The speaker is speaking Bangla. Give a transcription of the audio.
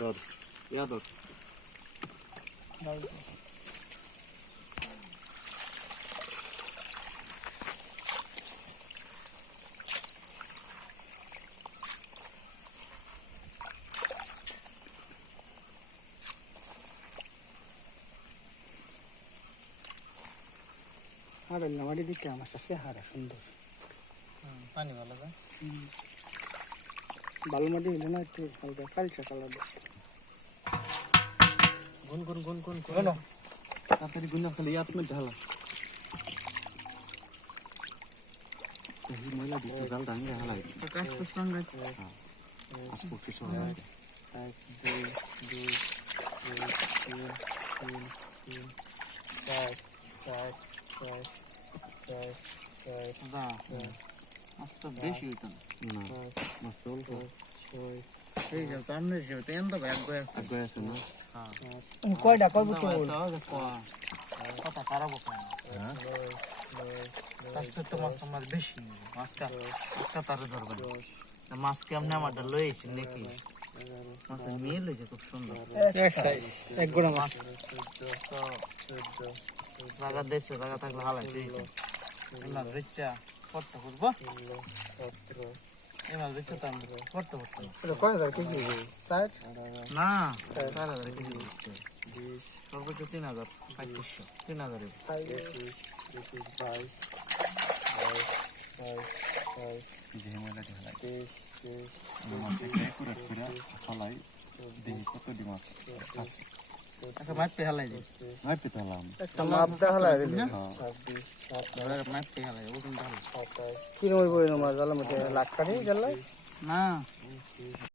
ধর ইয়া ধর হাড় নামারি দিতে আমার কাছে হাড়া সুন্দর পানি ভালো যায় ভালো মাটি হইলে না একটু হালকা কালচা কালার গুন গুন গুন গুন গুন তাড়াতাড়ি গুনা খালি ইয়াত মধ্যে ঢালা এই ময়লা দিতে জাল ডাঙ্গে হালা কাজ তো সঙ্গে আসবো কিছু হয় 1 2 2 3 4 5 দা আস্তে বেশি হইতো না মস্ত অল্প এই যে তামনে যে তেন তো ব্যাগ গয়া আগে আছে না কয়টা কত তো কথা খারাপ হয় হ্যাঁ আজকে তো মাছ বেশি মাছটা তারে ধরবেন মাছ কেমনে আমাদের লইছি নাকি মাছ মিল হয়েছে খুব সুন্দর এক গোড়া মাছ লাগা দেশে লাগা থাকলে হালাইছে এই মাছ বেচা করতে করবো এই মাছ বেচা তো আমি করতে করতে কয় হাজার কেজি না 4,000 কেজি সর্বোচ্চ 3,000 2500 3,000 যে ময়লা ঢালা মাছে করে করে হালাই দেখি কত দি মাছ আছে আচ্ছা মাছ পে হালাই দে নাই পেতালাম একটা মাপ দেখালা দিল মাছ পে হালাই ও কিন্তু কি রকম বই মাছ জালা মতে লাখ কাটি গেল না